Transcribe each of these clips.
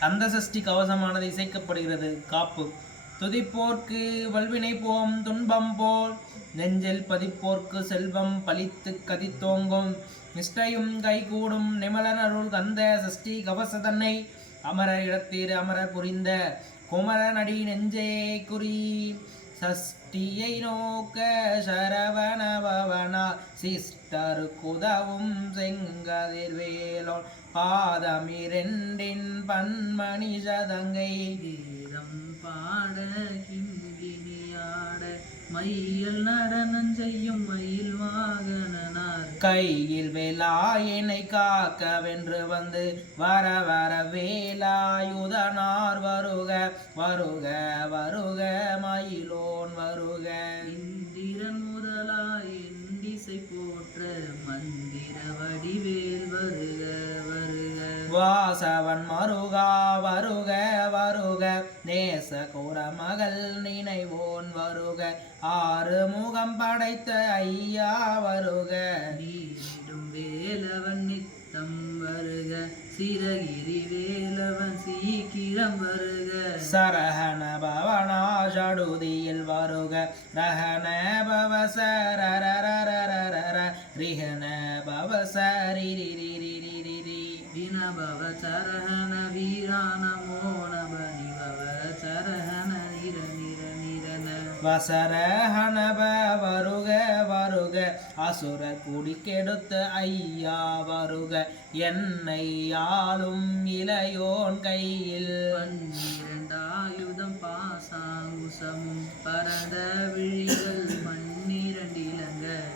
கந்த சஷ்டி கவசமானது இசைக்கப்படுகிறது. காப்பு. துதிப்போர்க்கு வல்வினை போம் துன்பம் போல். நெஞ்சில் பதிப்போர்க்கு செல்வம் பழித்து கதித்தோங்கும். நிஷ்டையும் கைகூடும் நிமலன் அருள் கந்த சஷ்டி கவச தன்னை அமர இடத்தீர் அமர புரிந்த. குமரனடி நெஞ்சே குறி. சஷ்டியை நோக்க சரவண பவனா சிஸ்டர் குதவும் செங்கதிர்வேலோன் பாதமிரெண்டின் பன்மணி சதங்கை கீதம் பாட கிண்கிணியாட மையல் நடனம் செய்யும் மயில் வாகனனார். கையில் வேலாயினை காக்க வென்று வந்து வர வர வேலாயுதனார். வருக வருக வருக மந்திர வடிவேல் வருக வருக. வாசவன் மருகா வருக வருக. நேச மகள் நினைவோன் வருக. ஆறு முகம் படைத்த ஐயா வருக. நீடும் வேலவன் நித்தம் வருக. சிறகிரி வேலவன் சீக்கிரம் வருக. சரஹண பவனா சடுதியில் வருக. ரஹண பவசரரரரரர ரிஹண பவசரிரிரிரிரிரி வினபவ சரஹண வீரா நமோ நம நிபவ சரஹண நிர நிர நிரன வசரஹணப வருக வருக அசுர குடி ஐயா வருக என்னை ஆளும் இளையோன் கையில் பன்னிரண்டாயுதம் பாசாங்குசமும் பரத விழிகள்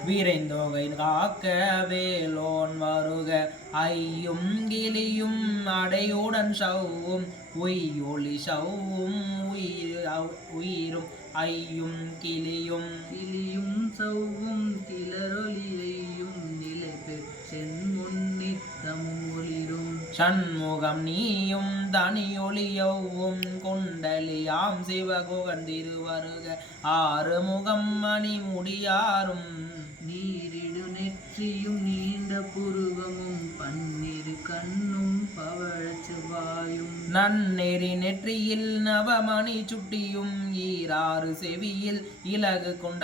விரைந்தோகை காக்க வேலோன் வருக. ஐயும் கிளியும் அடையுடன் சவ்வும். உய்யொளி சவ்வும் உயிர் உயிரும். ஐயும் கிளியும் கிளியும் சவ்வும். திலரொலியையும் நிலை பெற்றென் முன்னித்தமும் ஒளிரும். சண்முகம் நீயும் தனியொளியவும் கொண்டலியாம் சிவகுகன் திருவருக. ஆறு முகம் மணி முடியாரும் நீரிடு நெற்றியும் நீண்ட புருவமும் பன்னிரு கண்ணும் பவழச் செவ்வாயும். நன்னெறி நெற்றியில் நவமணி சுட்டியும் ஈராறு செவியில் இலகு கொண்ட